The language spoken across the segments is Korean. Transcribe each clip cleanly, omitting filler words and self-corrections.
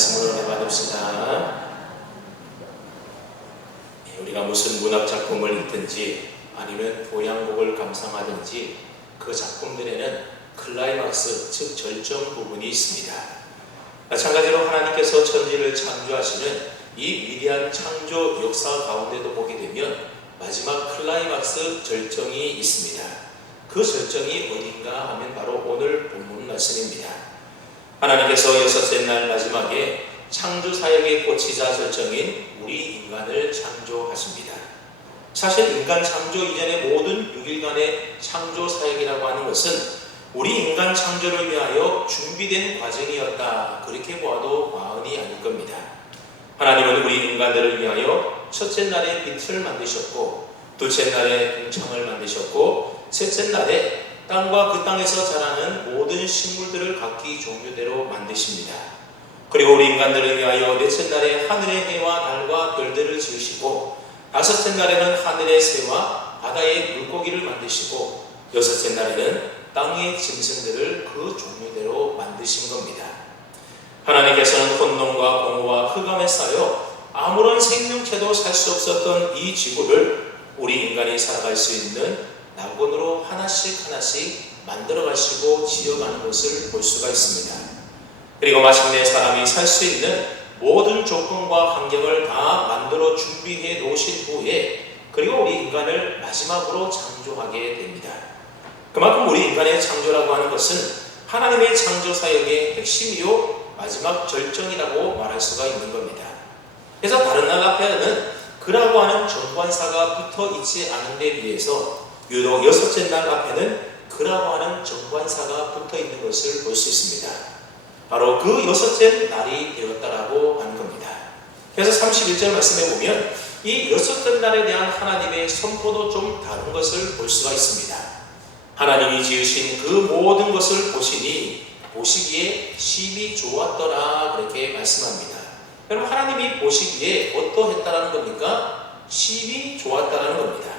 말씀으로 은혜 받읍시다. 우리가 무슨 문학 작품을 읽든지 아니면 보양곡을 감상하든지 그 작품들에는 클라이막스, 즉 절정 부분이 있습니다. 마찬가지로 하나님께서 천지를 창조하시는 이 위대한 창조 역사 가운데도 보게 되면 마지막 클라이막스 절정이 있습니다. 그 절정이 어딘가 하면 바로 오늘 본문 말씀입니다. 하나님께서 여섯째 날 마지막에 창조 사역의 꽃이자 절정인 우리 인간을 창조하십니다. 사실 인간 창조 이전의 모든 6일간의 창조 사역이라고 하는 것은 우리 인간 창조를 위하여 준비된 과정이었다. 그렇게 보아도 과언이 아닐 겁니다. 하나님은 우리 인간들을 위하여 첫째 날에 빛을 만드셨고, 둘째 날에 궁창을 만드셨고, 셋째 날에 땅과 그 땅에서 자라는 모든 식물들을 각기 종류대로 만드십니다. 그리고 우리 인간들을 위하여 넷째 날에 하늘의 해와 달과 별들을 지으시고, 다섯째 날에는 하늘의 새와 바다의 물고기를 만드시고, 여섯째 날에는 땅의 짐승들을 그 종류대로 만드신 겁니다. 하나님께서는 혼돈과 공허와 흑암에 쌓여 아무런 생명체도 살 수 없었던 이 지구를 우리 인간이 살아갈 수 있는 낙원으로 하나씩 만들어 가시고 지어가는 것을 볼 수가 있습니다. 그리고 마침내 사람이 살 수 있는 모든 조건과 환경을 다 만들어 준비해 놓으신 후에 그리고 우리 인간을 마지막으로 창조하게 됩니다. 그만큼 우리 인간의 창조라고 하는 것은 하나님의 창조 사역의 핵심이요 마지막 절정이라고 말할 수가 있는 겁니다. 그래서 다른 날 앞에는 그라고 하는 정관사가 붙어 있지 않은 데 비해서 유독 여섯째 날 앞에는 그라고 하는 정관사가 붙어 있는 것을 볼 수 있습니다. 바로 그 여섯째 날이 되었다라고 하는 겁니다. 그래서 31절 말씀에 보면 이 여섯째 날에 대한 하나님의 선포도 좀 다른 것을 볼 수가 있습니다. 하나님이 지으신 그 모든 것을 보시기에 심히 좋았더라 그렇게 말씀합니다. 여러분 하나님이 보시기에 어떠했다라는 겁니까? 심히 좋았다라는 겁니다.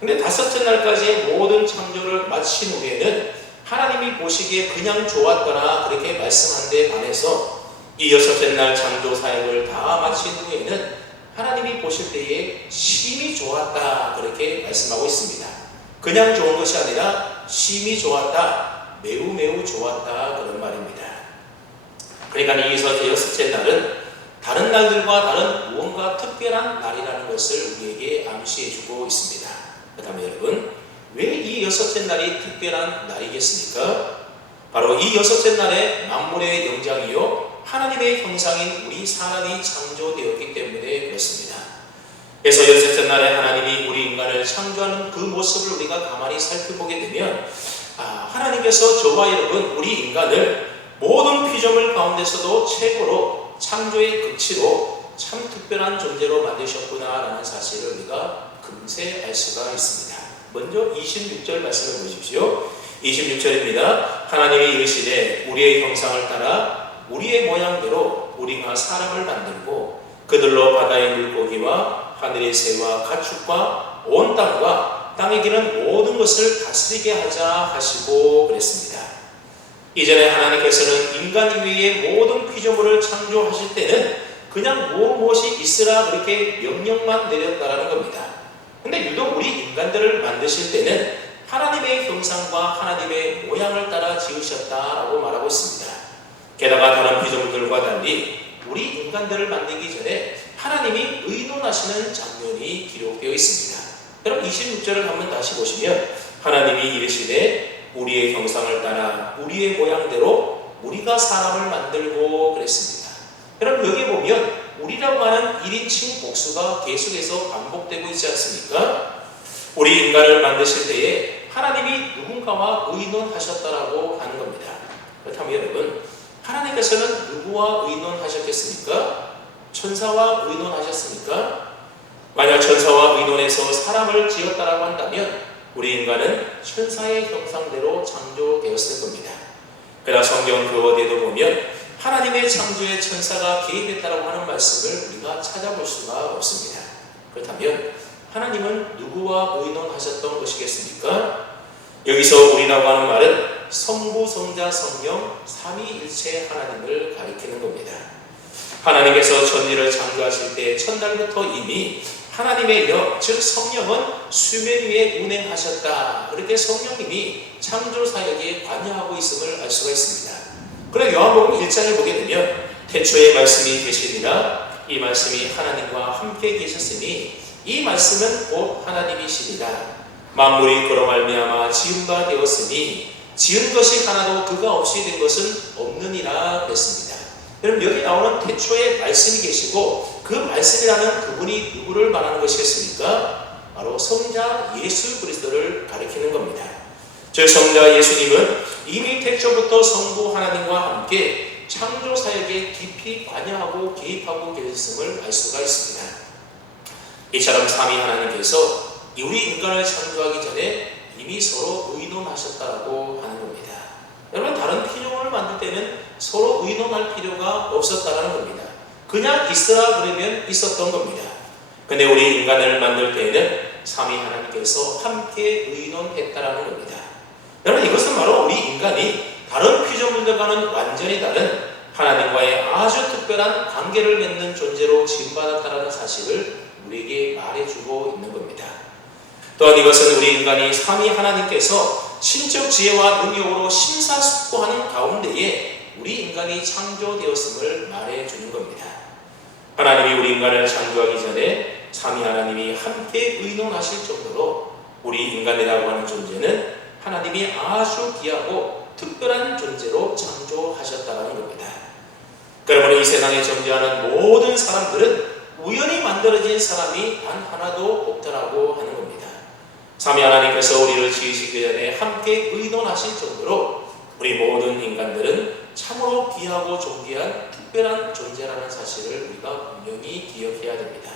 근데 다섯째 날까지의 모든 창조를 마친 후에는 하나님이 보시기에 그냥 좋았더라 그렇게 말씀한 데 반해서 이 여섯째 날 창조 사역을 다 마친 후에는 하나님이 보실 때에 심히 좋았다 그렇게 말씀하고 있습니다. 그냥 좋은 것이 아니라 심히 좋았다, 매우 좋았다 그런 말입니다. 그러니까 이 여섯째 날은 다른 날들과 다른 무언가 특별한 날이라는 것을 우리에게 암시해주고 있습니다. 그렇다면 여러분, 왜 이 여섯째 날이 특별한 날이겠습니까? 바로 이 여섯째 날에 만물의 영장이요 하나님의 형상인 우리 사람이 창조되었기 때문에 그렇습니다. 그래서 여섯째 날에 하나님이 우리 인간을 창조하는 그 모습을 우리가 가만히 살펴보게 되면 하나님께서 저와 여러분 우리 인간을 모든 피조물 가운데서도 최고로 창조의 극치로 참 특별한 존재로 만드셨구나라는 사실을 우리가 금세 알 수가 있습니다. 먼저 26절 말씀을 보십시오. 26절입니다. 하나님이 이르시되 우리의 형상을 따라 우리의 모양대로 우리가 사람을 만들고 그들로 바다의 물고기와 하늘의 새와 가축과 온 땅과 땅에 기는 모든 것을 다스리게 하자 하시고 그랬습니다. 이전에 하나님께서는 인간 이외의 모든 피조물을 창조하실 때는 그냥 무엇이 있으라 그렇게 명령만 내렸다라는 겁니다. 근데 유독 우리 인간들을 만드실 때는 하나님의 형상과 하나님의 모양을 따라 지으셨다라고 말하고 있습니다. 게다가 다른 피조물들과 달리 우리 인간들을 만들기 전에 하나님이 의논하시는 장면이 기록되어 있습니다. 여러분 26절을 한번 다시 보시면 하나님이 이르시되 우리의 형상을 따라 우리의 모양대로 우리가 사람을 만들고 그랬습니다. 여러분 여기 보면 우리라고 하는 1인칭 복수가 계속해서 반복되고 있지 않습니까? 우리 인간을 만드실 때에 하나님이 누군가와 의논하셨다라고 하는 겁니다. 그렇다면 여러분 하나님께서는 누구와 의논하셨겠습니까? 천사와 의논하셨습니까? 만약 천사와 의논해서 사람을 지었다라고 한다면 우리 인간은 천사의 형상대로 창조되었을 겁니다. 그러나 성경 그 어디에도 보면 하나님의 창조에 천사가 개입했다라고 하는 말씀을 우리가 찾아볼 수가 없습니다. 그렇다면 하나님은 누구와 의논하셨던 것이겠습니까? 여기서 우리라고 하는 말은 성부, 성자, 성령, 삼위일체 하나님을 가리키는 겁니다. 하나님께서 천지를 창조하실 때 첫날부터 이미 하나님의 영, 즉 성령은 수면 위에 운행하셨다. 그렇게 성령님이 창조 사역에 관여하고 있음을 알 수가 있습니다. 그럼 요한복음 1장에 보게 되면 태초에 말씀이 계시니라 이 말씀이 하나님과 함께 계셨으니 이 말씀은 곧 하나님이시리라. 만물이 그로 말미암아 지은 바 되었으니 지은 것이 하나도 그가 없이 된 것은 없느니라 그랬습니다. 여러분 여기 나오는 태초에 말씀이 계시고 그 말씀이라는 그분이 누구를 말하는 것이겠습니까? 바로 성자 예수 그리스도를 가리키는 겁니다. 저 성자 예수님은 이미 태초부터 성부 하나님과 함께 창조 사역에 깊이 관여하고 개입하고 계셨음을 알 수가 있습니다. 이처럼 삼위 하나님께서 우리 인간을 창조하기 전에 이미 서로 의논하셨다고 하는 겁니다. 여러분 다른 피조물을 만들 때는 서로 의논할 필요가 없었다는 겁니다. 그냥 있으라 그러면 있었던 겁니다. 근데 우리 인간을 만들 때에는 삼위 하나님께서 함께 의논했다라는 겁니다. 여러분 이것은 바로 우리 인간이 다른 피조물들과는 완전히 다른 하나님과의 아주 특별한 관계를 맺는 존재로 지음받았다는 사실을 우리에게 말해주고 있는 겁니다. 또한 이것은 우리 인간이 삼위 하나님께서 신적 지혜와 능력으로 심사숙고하는 가운데에 우리 인간이 창조되었음을 말해주는 겁니다. 하나님이 우리 인간을 창조하기 전에 삼위 하나님이 함께 의논하실 정도로 우리 인간이라고 하는 존재는 하나님이 아주 귀하고 특별한 존재로 창조하셨다는 겁니다. 그러므로 이 세상에 존재하는 모든 사람들은 우연히 만들어진 사람이 단 하나도 없다라고 하는 겁니다. 삼위 하나님께서 우리를 지으시기 전에 함께 의논하실 정도로 우리 모든 인간들은 참으로 귀하고 존귀한 특별한 존재라는 사실을 우리가 분명히 기억해야 됩니다.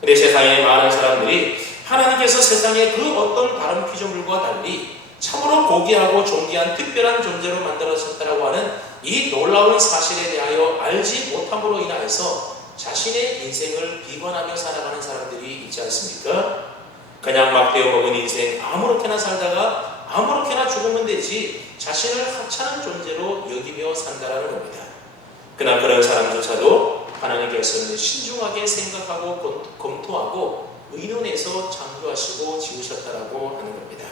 그런데 세상에 많은 사람들이 하나님께서 세상의 그 어떤 다른 피조물과 달리 참으로 고귀하고 존귀한 특별한 존재로 만들어졌다고 하는 이 놀라운 사실에 대하여 알지 못함으로 인하여서 자신의 인생을 비관하며 살아가는 사람들이 있지 않습니까? 그냥 막 되어먹은 인생 아무렇게나 살다가 아무렇게나 죽으면 되지 자신을 하찮은 존재로 여기며 산다라는 겁니다. 그러나 그런 사람조차도 하나님께서는 신중하게 생각하고 검토하고 의논해서 창조하시고 지으셨다라고 하는 겁니다.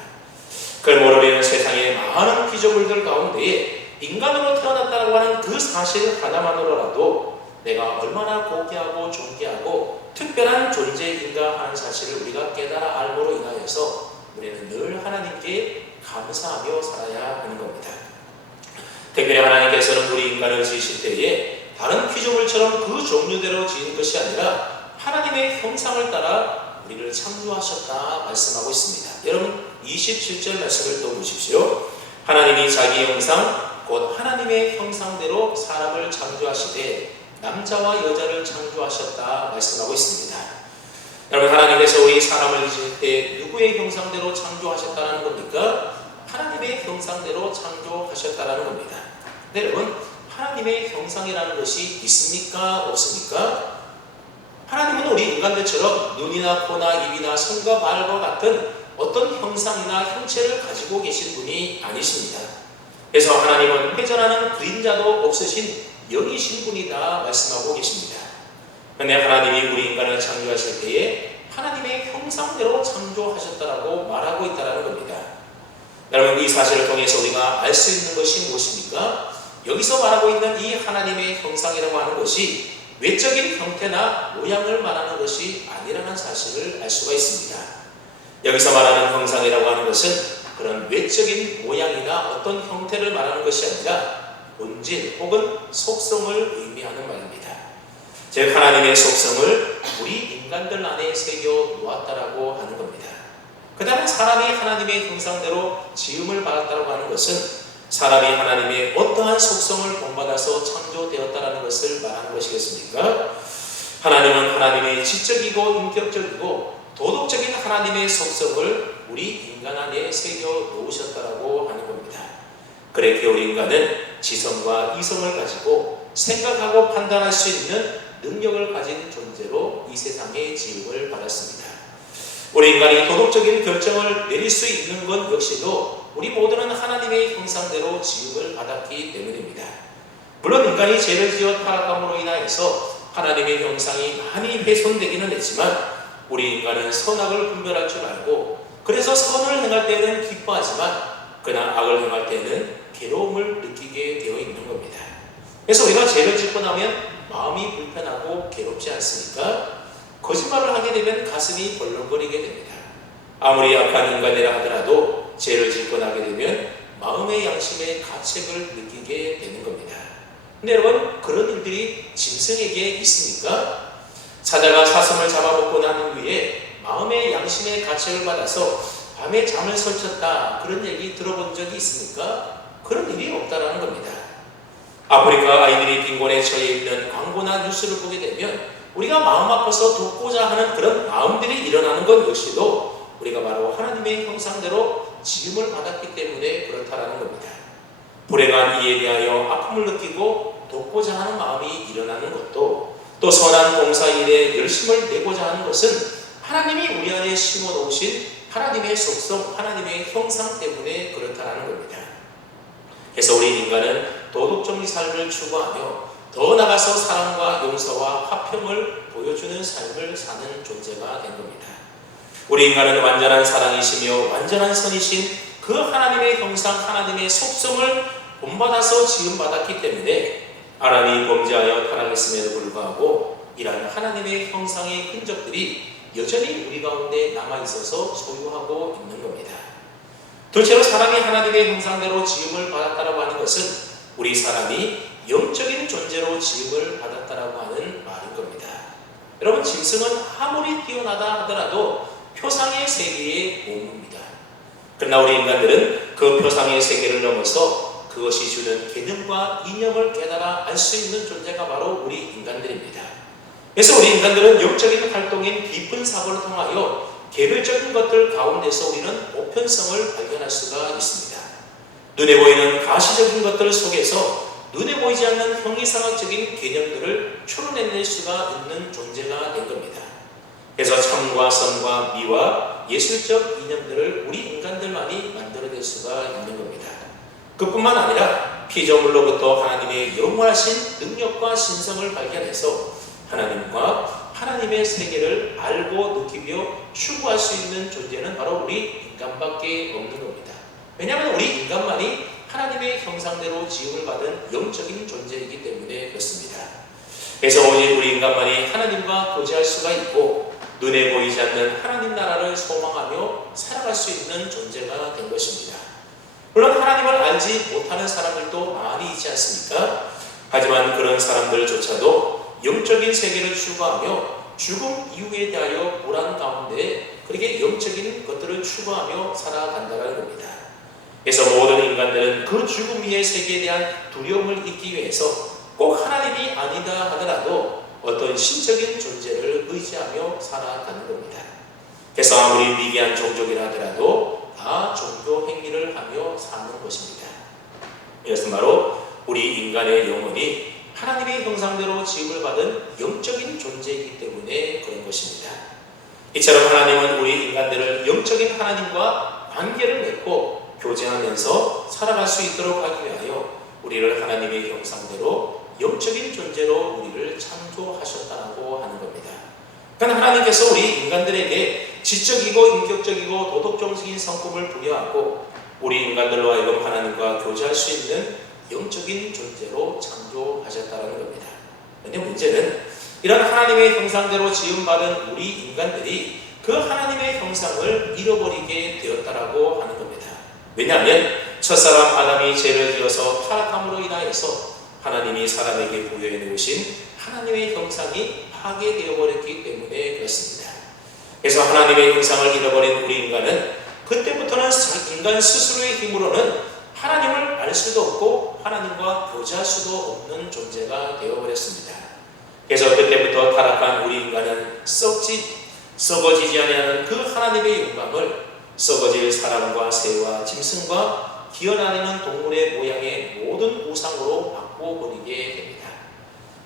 그걸 모르면 세상의 많은 피조물들 가운데에 인간으로 태어났다고 하는 그 사실 하나만으로라도 내가 얼마나 고귀하고 존귀하고 특별한 존재인가 하는 사실을 우리가 깨달아 알므로 인하여서 우리는 늘 하나님께 감사하며 살아야 하는 겁니다. 특별히 하나님께서는 우리 인간을 지으실 때에 다른 피조물처럼 그 종류대로 지은 것이 아니라 하나님의 형상을 따라 우리를 창조하셨다 말씀하고 있습니다. 여러분 27절 말씀을 또 보십시오. 하나님이 자기 형상 곧 하나님의 형상대로 사람을 창조하시되 남자와 여자를 창조하셨다 말씀하고 있습니다. 여러분 하나님께서 우리 사람을 지을 때 누구의 형상대로 창조하셨다는 겁니까? 하나님의 형상대로 창조하셨다는 겁니다. 근데 여러분 하나님의 형상이라는 것이 있습니까? 없습니까? 하나님은 우리 인간들처럼 눈이나 코나 입이나 손과 발과 같은 어떤 형상이나 형체를 가지고 계신 분이 아니십니다. 그래서 하나님은 회전하는 그림자도 없으신 영이신 분이다 말씀하고 계십니다. 그런데 하나님이 우리 인간을 창조하실 때에 하나님의 형상대로 창조하셨다라고 말하고 있다는 겁니다. 여러분 이 사실을 통해서 우리가 알 수 있는 것이 무엇입니까? 여기서 말하고 있는 이 하나님의 형상이라고 하는 것이 외적인 형태나 모양을 말하는 것이 아니라는 사실을 알 수가 있습니다. 여기서 말하는 형상이라고 하는 것은 그런 외적인 모양이나 어떤 형태를 말하는 것이 아니라 본질 혹은 속성을 의미하는 말입니다. 즉 하나님의 속성을 우리 인간들 안에 새겨 놓았다라고 하는 겁니다. 그 다음에 사람이 하나님의 형상대로 지음을 받았다고 하는 것은 사람이 하나님의 어떠한 속성을 본받아서 창조되었다라는 것을 말하는 것이겠습니까? 하나님은 하나님의 지적이고 인격적이고 도덕적인 하나님의 속성을 우리 인간 안에 새겨 놓으셨다라고 하는 겁니다. 그렇게 우리 인간은 지성과 이성을 가지고 생각하고 판단할 수 있는 능력을 가진 존재로 이 세상에 지음을 받았습니다. 우리 인간이 도덕적인 결정을 내릴 수 있는 것 역시도 우리 모두는 하나님의 형상대로 지음을 받았기 때문입니다. 물론 인간이 죄를 지어 타락함으로 인하여 인해서 하나님의 형상이 많이 훼손되기는 했지만 우리 인간은 선악을 분별할 줄 알고 그래서 선을 행할 때는 기뻐하지만 그러나 악을 행할 때는 괴로움을 느끼게 되어 있는 겁니다. 그래서 우리가 죄를 짓고 나면 마음이 불편하고 괴롭지 않습니까? 거짓말을 하게 되면 가슴이 벌렁거리게 됩니다. 아무리 약한 인간이라 하더라도 죄를 짓고 나게 되면 마음의 양심의 가책을 느끼게 되는 겁니다. 근데 여러분, 그런 일들이 짐승에게 있습니까? 사자가 사슴을 잡아먹고 난 후에 마음의 양심의 가책을 받아서 밤에 잠을 설쳤다, 그런 얘기 들어본 적이 있습니까? 그런 일이 없다라는 겁니다. 아프리카 아이들이 빈곤에 처해 있는 광고나 뉴스를 보게 되면 우리가 마음 아파서 돕고자 하는 그런 마음들이 일어나는 것 역시도 우리가 바로 하나님의 형상대로 지음을 받았기 때문에 그렇다라는 겁니다. 불행한 이에 대하여 아픔을 느끼고 돕고자 하는 마음이 일어나는 것도, 또 선한 봉사일에 열심을 내고자 하는 것은 하나님이 우리 안에 심어놓으신 하나님의 속성, 하나님의 형상 때문에 그렇다라는 겁니다. 그래서 우리 인간은 도덕적인 삶을 추구하며 더 나아가서 사랑과 용서와 화평을 보여주는 삶을 사는 존재가 된 겁니다. 우리 인간은 완전한 사랑이시며 완전한 선이신 그 하나님의 형상, 하나님의 속성을 본받아서 지음받았기 때문에 아람이 범죄하여 타락했음에도 불구하고 이러한 하나님의 형상의 흔적들이 여전히 우리 가운데 남아있어서 소유하고 있는 겁니다. 둘째로 사람이 하나님의 형상대로 지음을 받았다라고 하는 것은 우리 사람이 영적인 존재로 지음을 받았다라고 하는 말인 겁니다. 여러분, 짐승은 아무리 뛰어나다 하더라도 표상의 세계의 몸입니다. 그러나 우리 인간들은 그 표상의 세계를 넘어서 그것이 주는 개념과 이념을 깨달아 알 수 있는 존재가 바로 우리 인간들입니다. 그래서 우리 인간들은 영적인 활동인 깊은 사고를 통하여 개별적인 것들 가운데서 우리는 보편성을 발견할 수가 있습니다. 눈에 보이는 가시적인 것들 속에서 눈에 보이지 않는 형이상학적인 개념들을 추론해낼 수가 있는 존재가 된 겁니다. 그래서 참과 선과 미와 예술적 이념들을 우리 인간들만이 만들어낼 수가 있는 겁니다. 그뿐만 아니라 피조물로부터 하나님의 영원하신 능력과 신성을 발견해서 하나님과 하나님의 세계를 알고 느끼며 추구할 수 있는 존재는 바로 우리 인간밖에 없는 겁니다. 왜냐하면 우리 인간만이 하나님의 형상대로 지음을 받은 영적인 존재이기 때문에 그렇습니다. 그래서 오직 우리 인간만이 하나님과 교제할 수가 있고 눈에 보이지 않는 하나님 나라를 소망하며 살아갈 수 있는 존재가 된 것입니다. 물론 하나님을 알지 못하는 사람들도 많이 있지 않습니까? 하지만 그런 사람들조차도 영적인 세계를 추구하며 죽음 이후에 대하여 불안 가운데 그렇게 영적인 것들을 추구하며 살아간다는 겁니다. 그래서 모든 인간들은 그 죽음 이후의 세계에 대한 두려움을 잊기 위해서 꼭 하나님이 아니다 하더라도 어떤 신적인 존재를 의지하며 살아가는 겁니다. 그래서 아무리 미개한 종족이라 하더라도 다 종교 행위를 하며 사는 것입니다. 이것은 바로 우리 인간의 영혼이 하나님의 형상대로 지음을 받은 영적인 존재이기 때문에 그런 것입니다. 이처럼 하나님은 우리 인간들을 영적인 하나님과 관계를 맺고 교제하면서 살아갈 수 있도록 하기 위하여 우리를 하나님의 형상대로 영적인 존재로 우리를 창조하셨다고 하는 겁니다. 그러니까 하나님께서 우리 인간들에게 지적이고 인격적이고 도덕적인 성품을 부여하고 우리 인간들로 하여금 하나님과 교제할 수 있는 영적인 존재로 창조하셨다는 겁니다. 그런데 문제는 이런 하나님의 형상대로 지음받은 우리 인간들이 그 하나님의 형상을 잃어버리게 되었다라고 하는 겁니다. 왜냐하면 첫사람 아담이 죄를 지어서 타락함으로 인하여서 하나님이 사람에게 부여해 놓으신 하나님의 형상이 파괴되어 버렸기 때문에 그렇습니다. 그래서 하나님의 형상을 잃어버린 우리 인간은 그때부터는 인간 스스로의 힘으로는 하나님을 알 수도 없고 하나님과 교제할 수도 없는 존재가 되어버렸습니다. 그래서 그때부터 타락한 우리 인간은 썩어지지 아니하는 그 하나님의 영광을 썩어질 사람과 새와 짐승과 기어다니는 동물의 모양의 모든 우상으로 바꿔버리게 됩니다.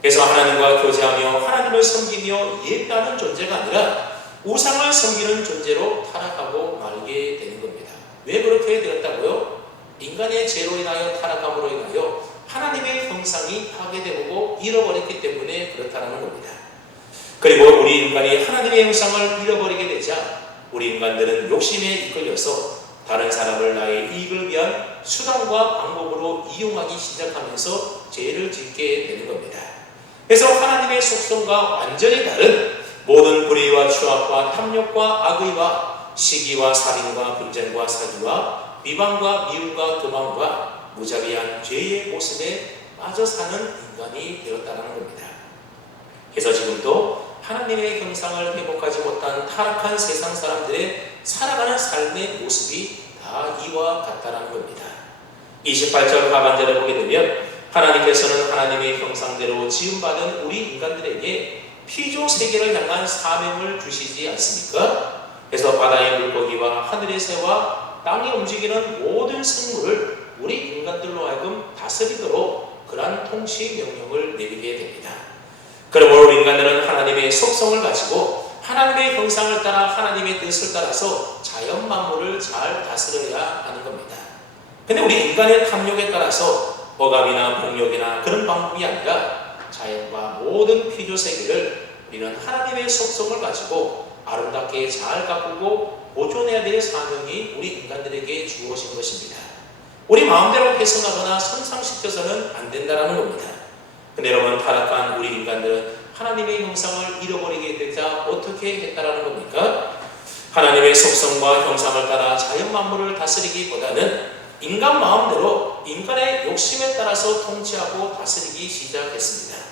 그래서 하나님과 교제하며 하나님을 섬기며 예배하는 존재가 아니라 우상을 섬기는 존재로 타락하고 말게 되는 겁니다. 왜 그렇게 되었다고요? 인간의 죄로 인하여 타락함으로 인하여 하나님의 형상이 파괴되고 잃어버렸기 때문에 그렇다는 겁니다. 그리고 우리 인간이 하나님의 형상을 잃어버리게 되자 우리 인간들은 욕심에 이끌려서 다른 사람을 나의 이익을 위한 수단과 방법으로 이용하기 시작하면서 죄를 짓게 되는 겁니다. 그래서 하나님의 속성과 완전히 다른 모든 불의와 추악과 탐욕과 악의와 시기와 살인과 분쟁과 사기와 비방과 미움과 교만과 무자비한 죄의 모습에 빠져 사는 인간이 되었다는 겁니다. 그래서 지금도 하나님의 형상을 회복하지 못한 타락한 세상 사람들의 살아가는 삶의 모습이 다 이와 같다는 겁니다. 28절 하반절을 보게 되면 하나님께서는 하나님의 형상대로 지음받은 우리 인간들에게 피조 세계를 향한 사명을 주시지 않습니까? 그래서 바다의 물고기와 하늘의 새와 땅에 움직이는 모든 생물을 우리 인간들로 하여금 다스리도록 그러한 통치 명령을 내리게 됩니다. 그러므로 우리 인간들은 하나님의 속성을 가지고 하나님의 형상을 따라 하나님의 뜻을 따라서 자연 만물을 잘 다스려야 하는 겁니다. 근데 우리 인간의 탐욕에 따라서 억압이나 폭력이나 그런 방법이 아니라 자연과 모든 피조 세계를 우리는 하나님의 속성을 가지고 아름답게 잘 가꾸고 보존해야 될 사명이 우리 인간들에게 주어진 것입니다. 우리 마음대로 훼손하거나 손상시켜서는 안 된다는 겁니다. 근데 여러분, 타락한 우리 인간들은 하나님의 형상을 잃어버리게 되자 어떻게 했다라는 겁니까? 하나님의 속성과 형상을 따라 자연 만물을 다스리기보다는 인간 마음대로 인간의 욕심에 따라서 통치하고 다스리기 시작했습니다.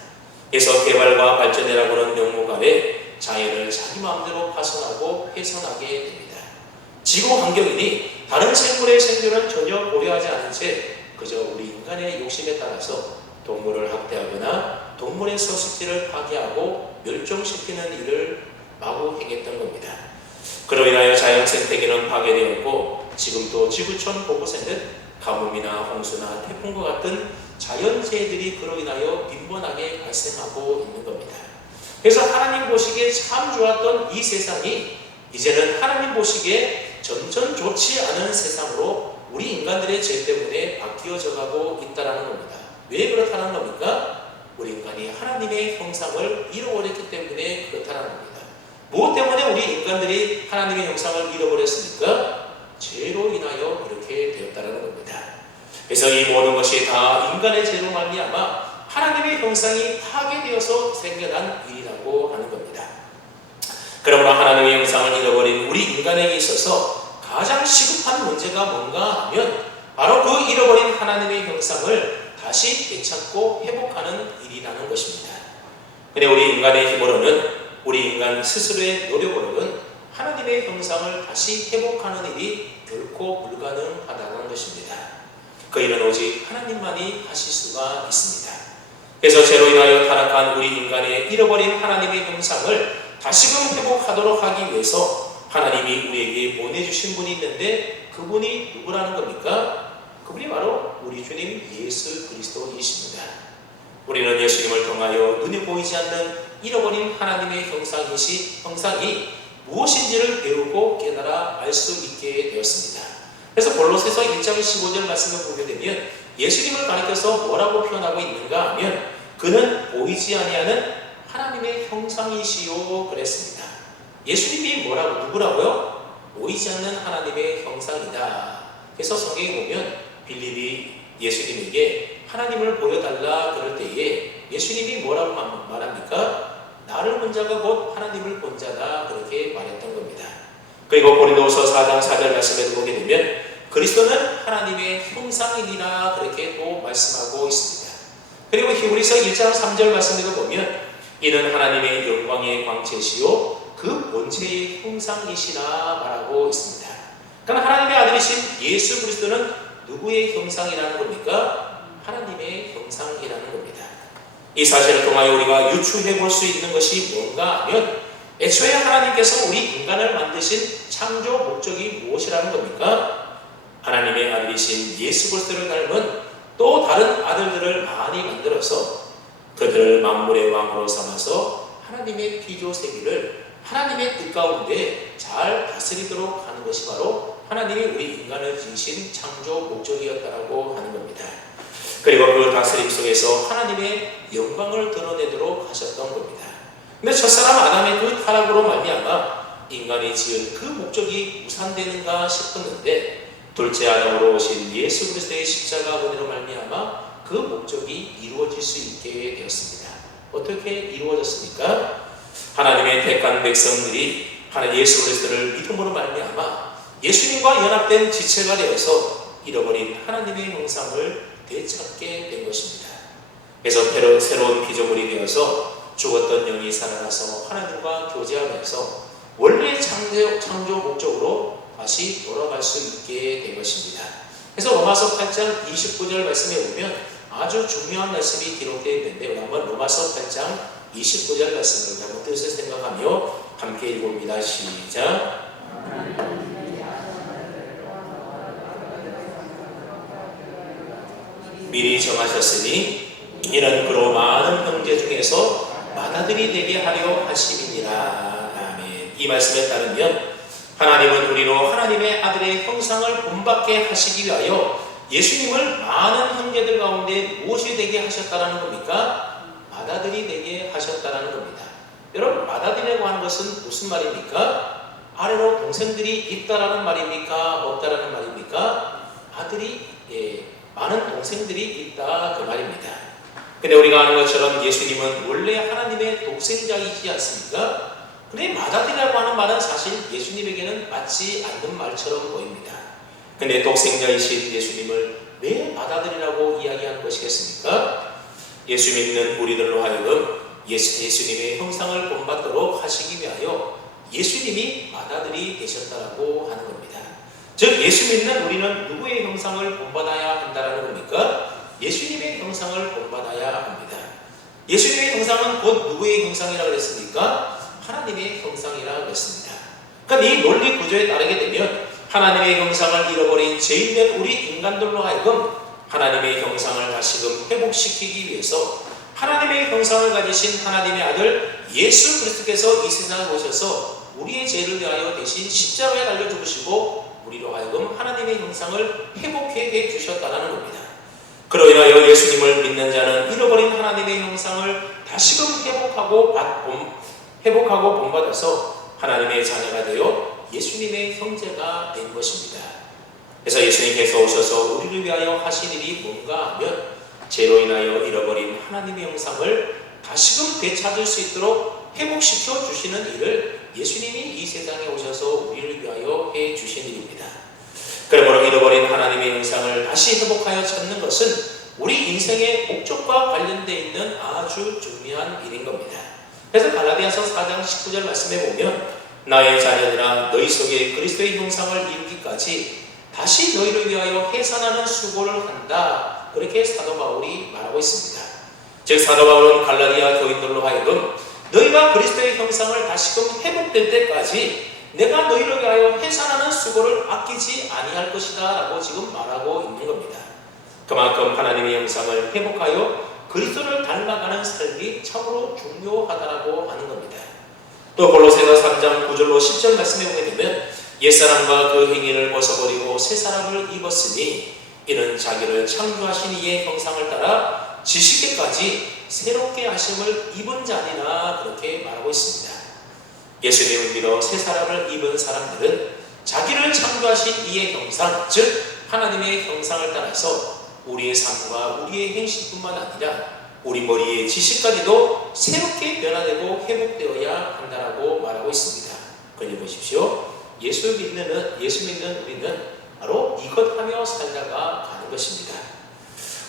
그래서 개발과 발전이라고 하는 명목 아래 자연을 자기 마음대로 파손하고 훼손하게 됩니다. 지구 환경이니 다른 생물의 생존은 전혀 고려하지 않은 채 그저 우리 인간의 욕심에 따라서 동물을 학대하거나 동물의 서식지를 파괴하고 멸종시키는 일을 마구 행했던 겁니다. 그로 인하여 자연 생태계는 파괴되었고 지금도 지구촌 곳곳에는 가뭄이나 홍수나 태풍과 같은 자연재해들이 그로 인하여 빈번하게 발생하고 있는 겁니다. 그래서 하나님 보시기에 참 좋았던 이 세상이 이제는 하나님 보시기에 점점 좋지 않은 세상으로 우리 인간들의 죄 때문에 바뀌어져 가고 있다는 겁니다. 왜 그렇다는 겁니까? 우리 인간이 하나님의 형상을 잃어버렸기 때문에 그렇다는 겁니다. 무엇 때문에 우리 인간들이 하나님의 형상을 잃어버렸습니까? 죄로 인하여 그렇게 되었다는 겁니다. 그래서 이 모든 것이 다 인간의 죄로 말미암아 하나님의 형상이 파괴되어서 생겨난 일이라고 하는 겁니다. 그러므로 하나님의 형상을 잃어버린 우리 인간에게 있어서 가장 시급한 문제가 뭔가 하면 바로 그 잃어버린 하나님의 형상을 다시 되찾고 회복하는 일이라는 것입니다. 근데 우리 인간의 힘으로는, 우리 인간 스스로의 노력으로는 하나님의 형상을 다시 회복하는 일이 결코 불가능하다는 것입니다. 그 일은 오직 하나님만이 하실 수가 있습니다. 그래서 죄로 인하여 타락한 우리 인간의 잃어버린 하나님의 형상을 다시금 회복하도록 하기 위해서 하나님이 우리에게 보내주신 분이 있는데 그분이 누구라는 겁니까? 그분이 바로 우리 주님 예수 그리스도이십니다. 우리는 예수님을 통하여 눈에 보이지 않는 잃어버린 하나님의 형상이 무엇인지를 배우고 깨달아 알 수 있게 되었습니다. 그래서 골로새서 1장 15절 말씀을 보게 되면 예수님을 가리켜서 뭐라고 표현하고 있는가 하면 그는 보이지 아니하는 하나님의 형상이시요 그랬습니다. 예수님이 뭐라고, 누구라고요? 보이지 않는 하나님의 형상이다. 그래서 성경에 보면 빌립이 예수님에게 하나님을 보여달라 그럴 때에 예수님이 뭐라고 말합니까? 나를 본 자가 곧 하나님을 본 자다 그렇게 말했던 겁니다. 그리고 고린도후서 4장 4절 말씀에도 보게 되면 그리스도는 하나님의 형상이니라 그렇게 또 말씀하고 있습니다. 그리고 히브리서 1장 3절 말씀에도 보면 이는 하나님의 영광의 광채시요 그 본체의 형상이시라 말하고 있습니다. 그러니까 하나님의 아들이신 예수 그리스도는 누구의 형상이라는 겁니까? 하나님의 형상이라는 겁니다. 이 사실을 통하여 우리가 유추해 볼 수 있는 것이 뭔가 하면 애초에 하나님께서 우리 인간을 만드신 창조 목적이 무엇이라는 겁니까? 하나님의 아들이신 예수 그리스도를 닮은 또 다른 아들들을 많이 만들어서 그들을 만물의 왕으로 삼아서 하나님의 피조 세계를 하나님의 뜻 가운데 잘 다스리도록 하는 것이 바로 하나님이 우리 인간을 지으신 창조 목적이었다라고 하는 겁니다. 그리고 그 다스림 속에서 하나님의 영광을 드러내도록 하셨던 겁니다. 근데 첫사람 아담의 그 타락으로 말미암아 인간이 지은 그 목적이 무산되는가 싶었는데 둘째 아담으로 오신 예수 그리스도의 십자가 은혜로 말미암아 그 목적이 이루어질 수 있게 되었습니다. 어떻게 이루어졌습니까? 하나님의 택한 백성들이 예수 그리스도를 믿음으로 말미암아 예수님과 연합된 지체가 되어서 잃어버린 하나님의 형상을 되찾게 된 것입니다. 그래서 새로운 피조물이 되어서 죽었던 영이 살아나서 하나님과 교제하면서 원래 창조 목적으로 다시 돌아갈 수 있게 된 것입니다. 그래서 로마서 8장 29절 말씀에 보면 아주 중요한 말씀이 기록되어 있는데 우리 한번 로마서 8장 29절 말씀을 한번 뜻을 생각하며 함께 읽어봅니다. 시작. 미리 정하셨으니 이는 그로 많은 형제 중에서 맏아들이 되게 하려 하심이니라. 아멘. 이 말씀에 따르면 하나님은 우리로 하나님의 아들의 형상을 본받게 하시기 위하여 예수님을 많은 형제들 가운데 무엇이 되게 하셨다라는 겁니까? 맏아들이 되게 하셨다라는 겁니다. 여러분, 맏아들이라고 하는 것은 무슨 말입니까? 아래로 동생들이 있다라는 말입니까? 없다라는 말입니까? 아들이 많은 동생들이 있다 그 말입니다. 근데 우리가 아는 것처럼 예수님은 원래 하나님의 독생자이지 않습니까? 근데 맏아들이라고 하는 말은 사실 예수님에게는 맞지 않는 말처럼 보입니다. 근데 독생자이신 예수님을 왜 맏아들이라고 이야기하는 것이겠습니까? 예수 믿는 우리들로 하여금 예수님의 형상을 본받도록 하시기 위하여 예수님이 맏아들이 되셨다라고 하는 겁니다. 즉 예수 믿는 우리는 누구의 형상을 본받아야 한다라는 겁니까? 예수님의 형상을 본받아야 합니다. 예수님의 형상은 곧 누구의 형상이라고 그랬습니까? 하나님의 형상이라고 그랬습니다. 그러니까 이 논리 구조에 따르게 되면 하나님의 형상을 잃어버린 죄인된 우리 인간들로 하여금 하나님의 형상을 다시금 회복시키기 위해서 하나님의 형상을 가지신 하나님의 아들 예수 그리스도께서 이 세상에 오셔서 우리의 죄를 위하여 대신 십자가에 달려 죽으시고 우리로 하여금 하나님의 형상을 회복해 주셨다는 겁니다. 그로 인하여 예수님을 믿는 자는 잃어버린 하나님의 형상을 다시금 회복하고 본받아서 하나님의 자녀가 되어 예수님의 형제가 된 것입니다. 그래서 예수님께서 오셔서 우리를 위하여 하신 일이 뭔가 하면 죄로 인하여 잃어버린 하나님의 형상을 다시금 되찾을 수 있도록 회복시켜 주시는 일을 예수님이 이 세상에 오셔서 우리를 위하여 해 주신 일입니다. 그러므로 잃어버린 하나님의 형상을 다시 회복하여 찾는 것은 우리 인생의 목적과 관련되어 있는 아주 중요한 일인 겁니다. 그래서 갈라디아서 4장 19절 말씀에 보면 나의 자녀들아 너희 속에 그리스도의 형상을 이루기까지 다시 너희를 위하여 해산하는 수고를 한다. 그렇게 사도 바울이 말하고 있습니다. 즉 사도 바울은 갈라디아 교인들로 하여금 너희가 그리스도의 형상을 다시금 회복될 때까지 내가 너희를 위하여 해산하는 수고를 아끼지 아니할 것이다 라고 지금 말하고 있는 겁니다. 그만큼 하나님의 형상을 회복하여 그리스도를 닮아가는 삶이 참으로 중요하다라고 하는 겁니다. 또 골로새서 3장 9절로 10절 말씀에 보게 되면 옛사람과 그 행위를 벗어버리고 새사람을 입었으니 이는 자기를 창조하신 이의 형상을 따라 지식에까지 새롭게 하심을 입은 자니라 그렇게 말하고 있습니다. 예수님을 믿어 새사람을 입은 사람들은 자기를 창조하신 이의 형상, 즉 하나님의 형상을 따라서 우리의 삶과 우리의 행실뿐만 아니라 우리 머리의 지식까지도 새롭게 변화되고 회복되어야 한다라고 말하고 있습니다. 그러니 보십시오. 예수 믿는 우리는 바로 이것하며 살다가 가는 것입니다.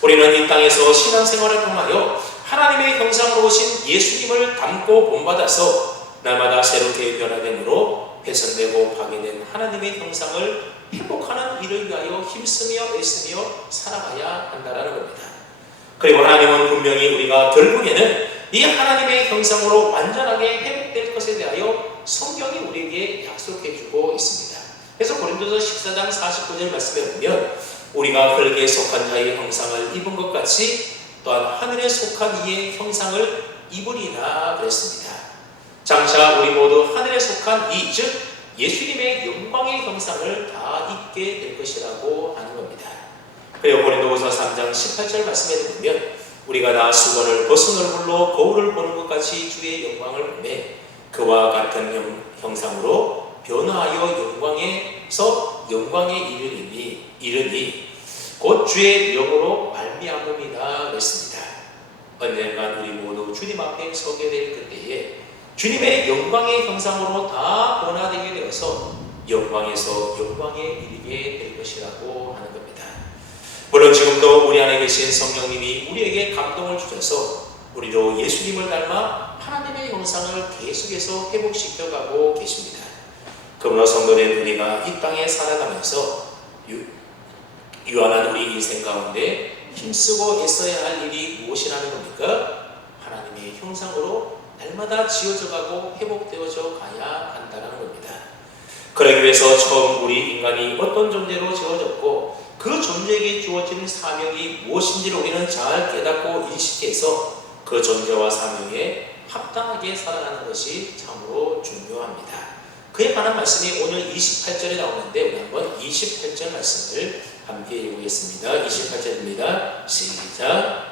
우리는 이 땅에서 신앙생활을 통하여 하나님의 형상으로 오신 예수님을 닮고 본받아서 날마다 새롭게 변화됨으로 훼손되고 파괴된 하나님의 형상을 회복하는 일을 위하여 힘쓰며 애쓰며 살아가야 한다는 겁니다. 그리고 하나님은 분명히 우리가 결국에는 이 하나님의 형상으로 완전하게 회복될 것에 대하여 성경이 우리에게 약속해주고 있습니다. 그래서 고린도서 14장 49절 말씀에 보면 우리가 흙에 속한 자의 형상을 입은 것 같이 또한 하늘에 속한 이의 형상을 입으리라 그랬습니다. 장차 우리 모두 하늘에 속한 이, 즉 예수님의 영광의 형상을 다 입게 될 것이라고 하는 겁니다. 그리고 고린도후서 3장 18절 말씀에 보면 우리가 다 수건을 벗은 얼굴로 거울을 보는 것 같이 주의 영광을 보매 그와 같은 형상으로 변화하여 영광에서 영광에 이르니 곧 주의 영으로 말미암음이다 그랬습니다. 언젠간 우리 모두 주님 앞에 서게 될 그때에 주님의 영광의 형상으로 다 변화되게 되어서 영광에서 영광에 이르게 될 것이라고 하는 겁니다. 물론 지금도 우리 안에 계신 성령님이 우리에게 감동을 주셔서 우리도 예수님을 닮아 하나님의 형상을 계속해서 회복시켜가고 계십니다. 그러나 성도된 우리가 이 땅에 살아가면서 유한한 우리 인생 가운데 힘쓰고 애써야 할 일이 무엇이라는 겁니까? 하나님의 형상으로 날마다 지어져가고 회복되어져 가야 한다는 겁니다. 그러기 위해서 처음 우리 인간이 어떤 존재로 지어졌고 그 존재에게 주어진 사명이 무엇인지를 우리는 잘 깨닫고 인식해서 그 존재와 사명에 합당하게 살아가는 것이 참으로 중요합니다. 그에 관한 말씀이 오늘 28절에 나오는데 우리 한번 28절 말씀을 함께 읽어보겠습니다. 28절입니다. 시작.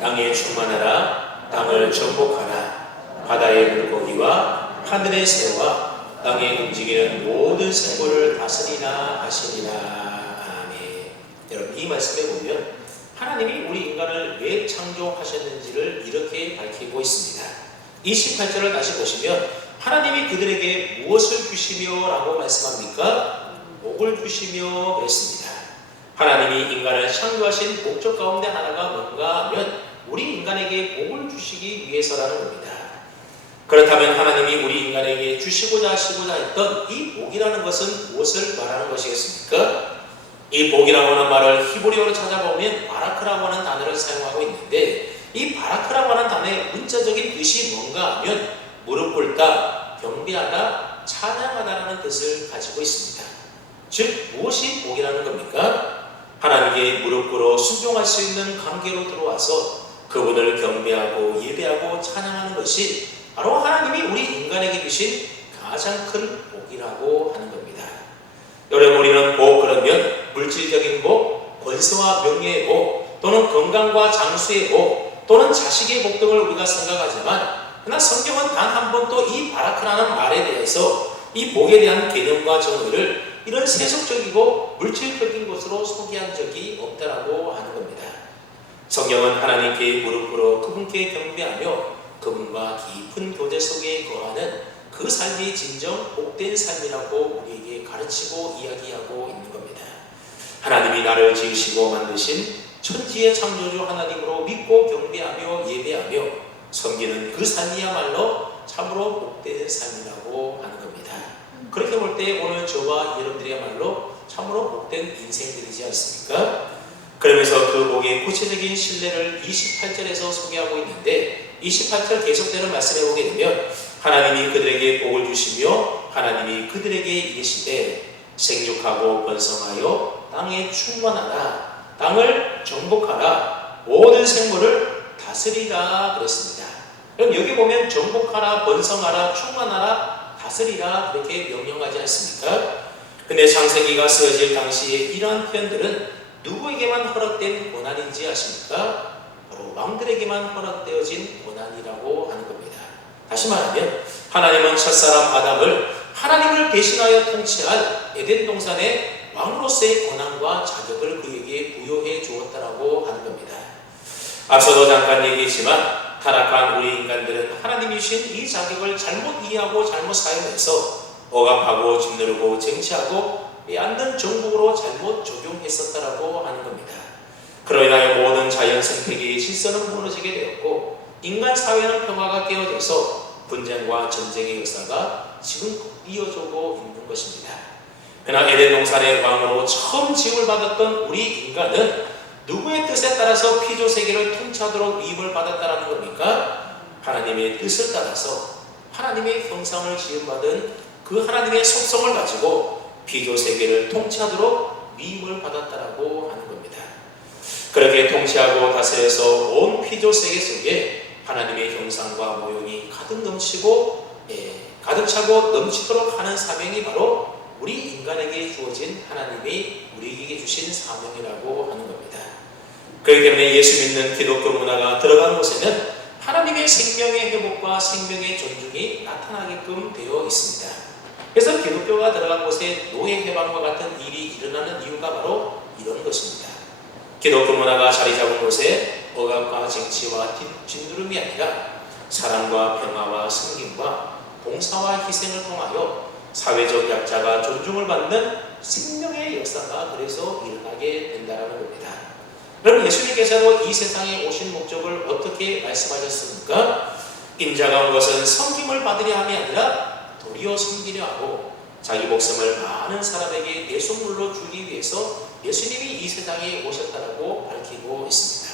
땅에 충만하라. 땅을 정복하라. 바다의 물고기와 하늘의 새와 땅에 움직이는 모든 생물을 다스리라 하시니라. 아멘. 여러분 이 말씀에 보면 하나님이 우리 인간을 왜 창조하셨는지를 이렇게 밝히고 있습니다. 28절을 다시 보시면 하나님이 그들에게 무엇을 주시며 라고 말씀합니까? 복을 주시며 그랬습니다. 하나님이 인간을 창조하신 목적 가운데 하나가 뭔가 하면 우리 인간에게 복을 주시기 위해서라는 겁니다. 그렇다면 하나님이 우리 인간에게 주시고자 했던 이 복이라는 것은 무엇을 말하는 것이겠습니까? 이 복이라고 하는 말을 히브리어로 찾아보면 바라크라고 하는 단어를 사용하고 있는데 이 바라크라고 하는 단어의 문자적인 뜻이 뭔가 하면 무릎 꿇다, 경배하다, 찬양하다라는 뜻을 가지고 있습니다. 즉 무엇이 복이라는 겁니까? 하나님께 무릎 꿇어 순종할 수 있는 관계로 들어와서 그분을 경배하고 예배하고 찬양하는 것이 바로 하나님이 우리 인간에게 주신 가장 큰 복이라고 하는 겁니다. 여러분 우리는 복 그러면 물질적인 복, 권세와 명예의 복, 또는 건강과 장수의 복, 또는 자식의 복 등을 우리가 생각하지만 그러나 성경은 단 한 번도 이 바라크라는 말에 대해서 이 복에 대한 개념과 정의를 이런 세속적이고 물질적인 것으로 소개한 적이 없다라고 하는 겁니다. 성경은 하나님께 무릎 꿇어 그분께 경배하며 그분과 깊은 교제 속에 거하는 그 삶이 진정 복된 삶이라고 우리에게 가르치고 이야기하고 있는 겁니다. 하나님이 나를 지으시고 만드신 천지의 창조주 하나님으로 믿고 경배하며 예배하며 섬기는 그 삶이야말로 참으로 복된 삶이라고 하는 겁니다. 그렇게 볼 때 오늘 저와 여러분들이야말로 참으로 복된 인생들이지 않습니까? 그러면서 그 복의 구체적인 신뢰를 28절에서 소개하고 있는데 28절 계속되는 말씀에 보게 되면 하나님이 그들에게 복을 주시며 하나님이 그들에게 이르시되 생육하고 번성하여 땅에 충만하라. 땅을 정복하라. 모든 생물을 다스리라 그랬습니다. 그럼 여기 보면 정복하라, 번성하라, 충만하라, 다스리라 그렇게 명령하지 않습니까? 근데 창세기가 쓰여질 당시에 이러한 표현들은 누구에게만 허락된 고난인지 아십니까? 바로 왕들에게만 허락되어진 고난이라고 하는 겁니다. 다시 말하면 하나님은 첫사람 아담을 하나님을 대신하여 통치할 에덴 동산의 왕으로서의 권한과 자격을 그에게 부여해 주었다라고 하는 겁니다. 앞서도 잠깐 얘기했지만 타락한 우리 인간들은 하나님이 주신 이 자격을 잘못 이해하고 잘못 사용해서 억압하고 짓누르고 쟁취하고 빼앗는 정복으로 잘못 적용했었다라고 하는 겁니다. 그로 인하여 모든 자연 생태계의 질서는 무너지게 되었고 인간 사회는 평화가 깨어져서 분쟁과 전쟁의 역사가 지금 이어지고 있는 것입니다. 그러나 에덴 동산의 왕으로 처음 지음을 받았던 우리 인간은 누구의 뜻에 따라서 피조 세계를 통치하도록 위임을 받았다라는 겁니까? 하나님의 뜻을 따라서 하나님의 형상을 지음받은 그 하나님의 속성을 가지고 피조 세계를 통치하도록 위임을 받았다라고 하는 겁니다. 그렇게 통치하고 다스려서 온 피조 세계 속에 하나님의 형상과 모형이 가득 넘치고 가득 차고 넘치도록 하는 사명이 바로 우리 인간에게 주어진 하나님이 우리에게 주신 사명이라고 하는 겁니다. 그렇기 때문에 예수 믿는 기독교 문화가 들어간 곳에는 하나님의 생명의 회복과 생명의 존중이 나타나게끔 되어 있습니다. 그래서 기독교가 들어간 곳에 노예 해방과 같은 일이 일어나는 이유가 바로 이런 것입니다. 기독교 문화가 자리 잡은 곳에 억압과 쟁취와 짓누름이 아니라 사랑과 평화와 섬김과 봉사와 희생을 통하여 사회적 약자가 존중을 받는 생명의 역사가 그래서 일어나게 된다는 겁니다. 그럼 예수님께서도 이 세상에 오신 목적을 어떻게 말씀하셨습니까? 인자가 온 것은 섬김을 받으려 함이 아니라 도리어 섬기려 하고 자기 목숨을 많은 사람에게 내속물로 주기 위해서 예수님이 이 세상에 오셨다라고 밝히고 있습니다.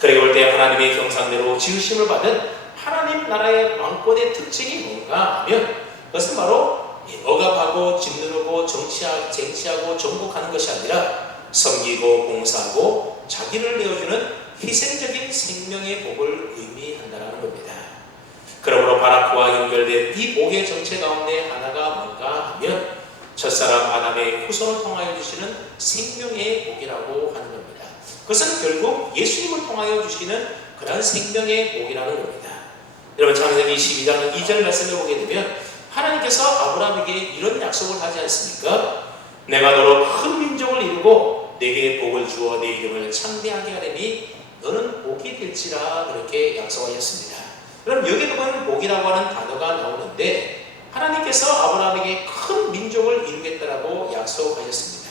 그리고 볼 때 하나님의 형상대로 지으심을 받은 하나님 나라의 왕권의 특징이 뭔가 하면 그것은 바로 억압하고 짓누르고 쟁취하고 정복하는 것이 아니라 섬기고 봉사하고 자기를 내어주는 희생적인 생명의 복을 의미한다는 겁니다. 그러므로 바라크와 연결된 이 복의 정체 가운데 하나가 뭔가 하면 첫사람 아담의 후손을 통하여 주시는 생명의 복이라고 하는 겁니다. 그것은 결국 예수님을 통하여 주시는 그러한 생명의 복이라는 겁니다. 여러분 창세기 12장 2절 말씀을 보게 되면 하나님께서 아브라함에게 이런 약속을 하지 않습니까? 내가 너로 큰 민족을 이루고 내게 복을 주어 내 이름을 창대하게 하리니 너는 복이 될지라 그렇게 약속하셨습니다. 그럼 여기도 보면 복이라고 하는 단어가 나오는데 하나님께서 아브라함에게 큰 민족을 이루겠다라고 약속하셨습니다.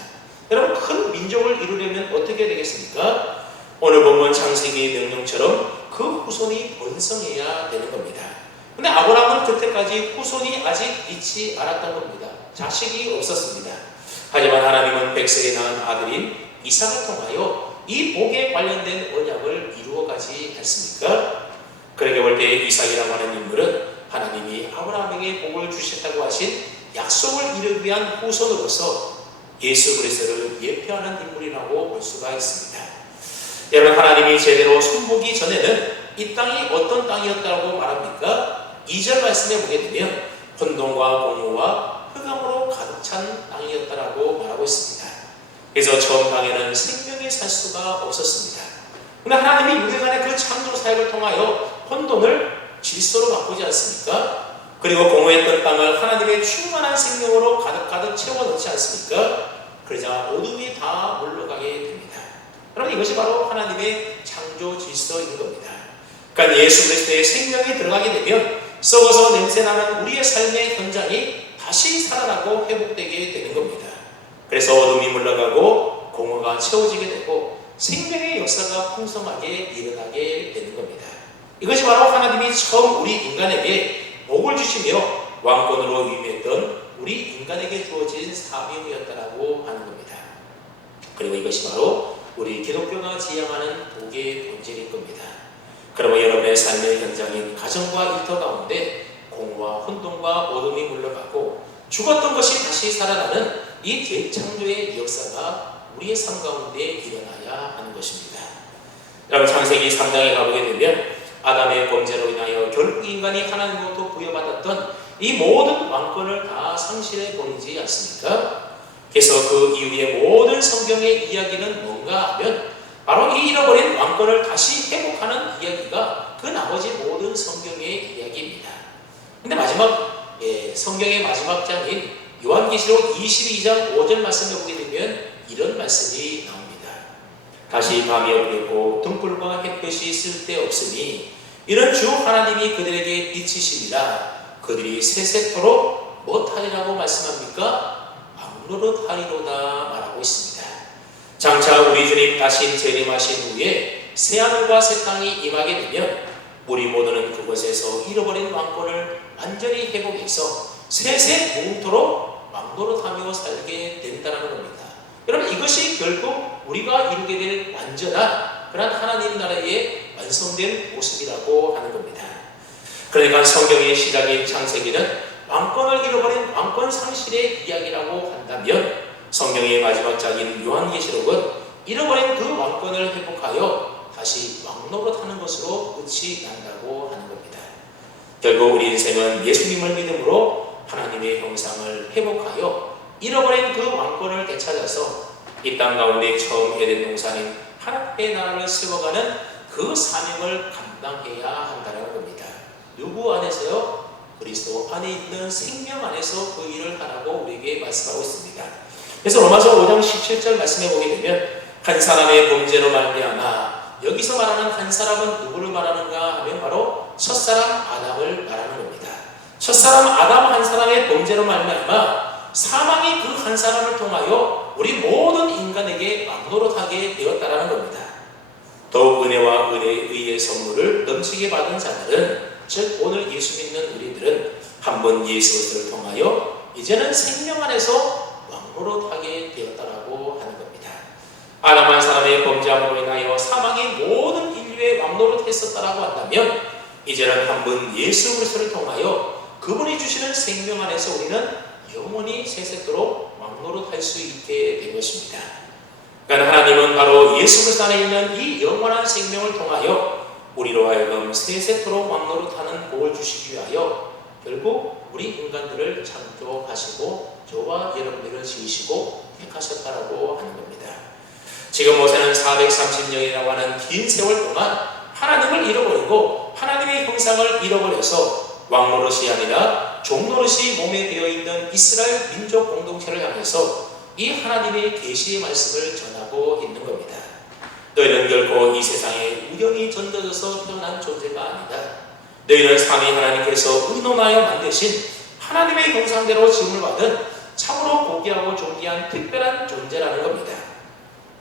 여러분 큰 민족을 이루려면 어떻게 되겠습니까? 오늘 본문 창세기 명령처럼 그 후손이 번성해야 되는 겁니다. 근데 아브라함은 그때까지 후손이 아직 있지 않았던 겁니다. 자식이 없었습니다. 하지만 하나님은 백세에 낳은 아들인 이삭을 통하여 이 복에 관련된 언약을 이루어가지 않습니까? 그렇게 볼 때 이삭이라고 하는 인물은 하나님이 아브라함에게 복을 주셨다고 하신 약속을 이루기 위한 후손으로서 예수 그리스도를 예표하는 인물이라고 볼 수가 있습니다. 여러분 하나님이 제대로 손보기 전에는 이 땅이 어떤 땅이었다고 말합니까? 2절 말씀에 보게 되면 혼돈과 공허와 흑암으로 가득 찬 땅이었다라고 말하고 있습니다. 그래서 처음 땅에는 생명이 살 수가 없었습니다. 그러나 하나님이 유대간의 그 창조 사역을 통하여 혼돈을 질서로 바꾸지 않습니까? 그리고 공허했던 땅을 하나님의 충만한 생명으로 가득 채워 넣지 않습니까? 그러자 어둠이 다 물러가게 됩니다. 여러분 이것이 바로 하나님의 창조 질서인 겁니다. 그러니까 예수 그리스도의 생명이 들어가게 되면 썩어서 냄새나는 우리의 삶의 현장이 다시 살아나고 회복되게 되는 겁니다. 그래서 어둠이 물러가고 공허가 채워지게 되고 생명의 역사가 풍성하게 일어나게 되는 겁니다. 이것이 바로 하나님이 처음 우리 인간에게 복을 주시며 왕권으로 위임했던 우리 인간에게 주어진 사명이었다라고 하는 겁니다. 그리고 이것이 바로 우리 기독교가 지향하는 복의 본질인 겁니다. 그러면 여러분의 삶의 현장인 가정과 일터 가운데 공허와 혼돈과 어둠이 물러가고 죽었던 것이 다시 살아나는 이 재창조의 역사가 우리의 삶 가운데 일어나야 하는 것입니다. 여러분 창세기 3장에 가보게 되면 아담의 범죄로 인하여 결국 인간이 하나님으로부터 부여받았던 이 모든 왕권을 다 상실해 버리지 않습니까? 그래서 그 이후의 모든 성경의 이야기는 뭔가 하면 바로 이 잃어버린 왕권을 다시 회복하는 이야기가 그 나머지 모든 성경의 이야기입니다. 근데 마지막 성경의 마지막 장인 요한계시록 22장 5절 말씀을 보게 되면 이런 말씀이 나옵니다. 다시 밤이 오겠고 등불과 햇볕이 쓸데없으니 이런 주 하나님이 그들에게 빛이시니라. 그들이 세세토록 못하리라고 말씀합니까? 왕노릇하리로다 말하고 있습니다. 장차 우리 주님 다시 재림하신 후에 새하늘과 새 땅이 임하게 되면 우리 모두는 그곳에서 잃어버린 왕권을 완전히 회복해서 세세 무궁토록 왕노릇하며 살게 된다는 겁니다. 여러분 이것이 결국 우리가 이루게 될 완전한 그런 하나님 나라의 완성된 모습이라고 하는 겁니다. 그러니까 성경의 시작인 창세기는 왕권을 잃어버린 왕권 상실의 이야기라고 한다면 성경의 마지막 장인 요한계시록은 잃어버린 그 왕권을 회복하여 다시 왕노릇하는 것으로 끝이 난다고 하는 겁니다. 결국 우리 인생은 예수님을 믿음으로 하나님의 형상을 회복하여 잃어버린 그 왕권을 되찾아서 이 땅 가운데 처음 에덴 동산인 하나님의 나라를 세워가는 그 사명을 감당해야 한다는 겁니다. 누구 안에서요? 그리스도 안에 있는 생명 안에서 그 일을 하라고 우리에게 말씀하고 있습니다. 그래서 로마서 5장 17절 말씀해 보게 되면 한 사람의 범죄로 말미암아, 여기서 말하는 한 사람은 누구를 말하는가 하면 바로 첫사람 아담을 말하는 겁니다. 첫사람 아담 한 사람의 범죄로 말미암아 사망이 그 한 사람을 통하여 우리 모든 인간에게 막노릇하게 되었다라는 겁니다. 더욱 은혜와 의의 선물을 넘치게 받은 자들은, 즉 오늘 예수 믿는 우리들은 한 번 예수 그리스도를 통하여 이제는 생명 안에서 왕노릇하게 되었다라고 하는 겁니다. 아담 한 사람의 범죄함으로 인하여 사망이 모든 인류의 왕노릇했었다라고 한다면, 이제는 한 번 예수 그리스도를 통하여 그분이 주시는 생명 안에서 우리는 영원히 세세토록 왕노릇할 수 있게 된 것입니다. 그러니까 하나님은 바로 예수 그리스도 안에 있는 이 영원한 생명을 통하여 우리로 하여금 세세토록 왕노릇하는 복을 주시기 위하여 결국 우리 인간들을 창조하시고 저와 여러분들을 지으시고 택하셨다라고 하는 겁니다. 지금 모세는 430년이라고 하는 긴 세월 동안 하나님을 잃어버리고 하나님의 형상을 잃어버려서 왕노릇이 아니라 종노릇이 몸에 배어있는 이스라엘 민족 공동체를 향해서 이 하나님의 계시의 말씀을 전하고 있는 겁니다. 너희는 결코 이 세상에 우연히 던져져서 태어난 존재가 아니다. 너희는 삼위 하나님께서 의논하여 만드신 하나님의 형상대로 지음을 받은 참으로 고귀하고 존귀한 특별한 존재라는 겁니다.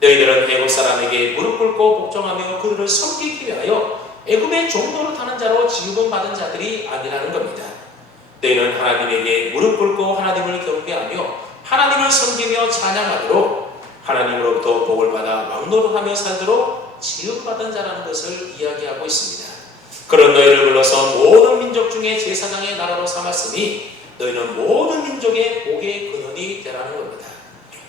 너희들은 애굽 사람에게 무릎 꿇고 복종하며 그들을 섬기기 위하여 애굽의 종노릇 하는 자로 지음을 받은 자들이 아니라는 겁니다. 너희는 하나님에게 무릎 꿇고 하나님을 경배하며 하나님을 섬기며 찬양하도록 하나님으로부터 복을 받아 왕노릇하며 살도록 지음받은 자라는 것을 이야기하고 있습니다. 그런 너희를 불러서 모든 민족 중에 제사장의 나라로 삼았으니 너희는 모든 민족의 복의 근원이 되라는 겁니다.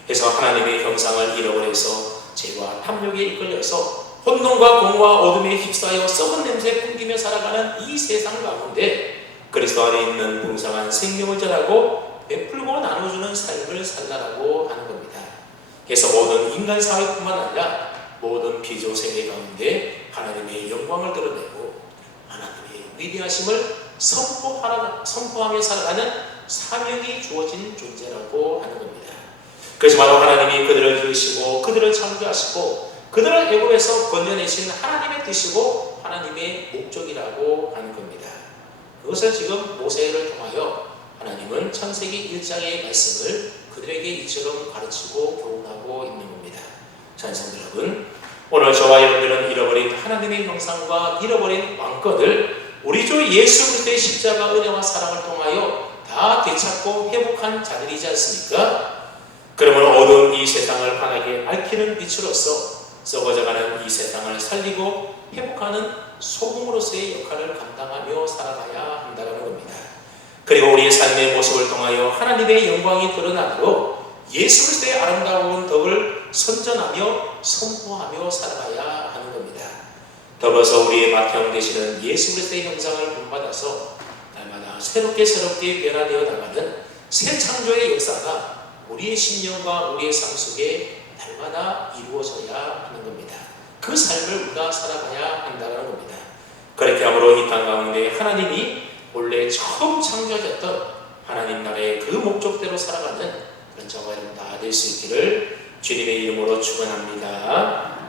그래서 하나님의 형상을 잃어버려서 죄와 탐욕에 이끌려서 혼돈과 공허와 어둠에 휩싸여 썩은 냄새 풍기며 살아가는 이 세상 가운데 그리스도 안에 있는 풍성한 생명을 전하고 베풀고 나눠주는 삶을 살라라고 하는 겁니다. 그래서 모든 인간 사회뿐만 아니라 모든 피조 세계 가운데 하나님의 영광을 드러내고 하나님의 위대하심을 선포하며 살아가는 사명이 주어진 존재라고 하는 겁니다. 그래서 바로 하나님이 그들을 지으시고 그들을 창조하시고 그들을 애굽에서 건져내신 하나님의 뜻이고 하나님의 목적이라고 하는 겁니다. 그것을 지금 모세를 통하여 하나님은 창세기 1장의 말씀을 그들에게 이처럼 가르치고 교훈하고 있는 겁니다. 찬송 여러분, 오늘 저와 여러분들은 잃어버린 하나님의 형상과 잃어버린 왕권을 우리 주 예수 그리스도의 십자가 은혜와 사랑을 통하여 다 되찾고 회복한 자들이지 않습니까? 그러면 어두운 이 세상을 환하게 밝히는 빛으로서 썩어져가는 이 세상을 살리고 회복하는 소금으로서의 역할을 감당하며 살아가야 한다는 겁니다. 그리고 우리의 삶의 모습을 통하여 하나님의 영광이 드러나도록 예수 그리스도의 아름다운 덕을 선전하며 선포하며 살아가야 하는 겁니다. 더불어서 우리의 맏형 되시는 예수 그리스도의 형상을 본받아서 날마다 새롭게 변화되어 나가는 새 창조의 역사가 우리의 심령과 우리의 삶 속에 날마다 이루어져야 하는 겁니다. 그 삶을 우리가 살아가야 한다는 겁니다. 그렇게 함으로 이 땅 가운데 하나님이 원래 처음 창조하셨던 하나님 나라의 그 목적대로 살아가는 그런 저와 여러분 다 될 수 있기를 주님의 이름으로 축원합니다.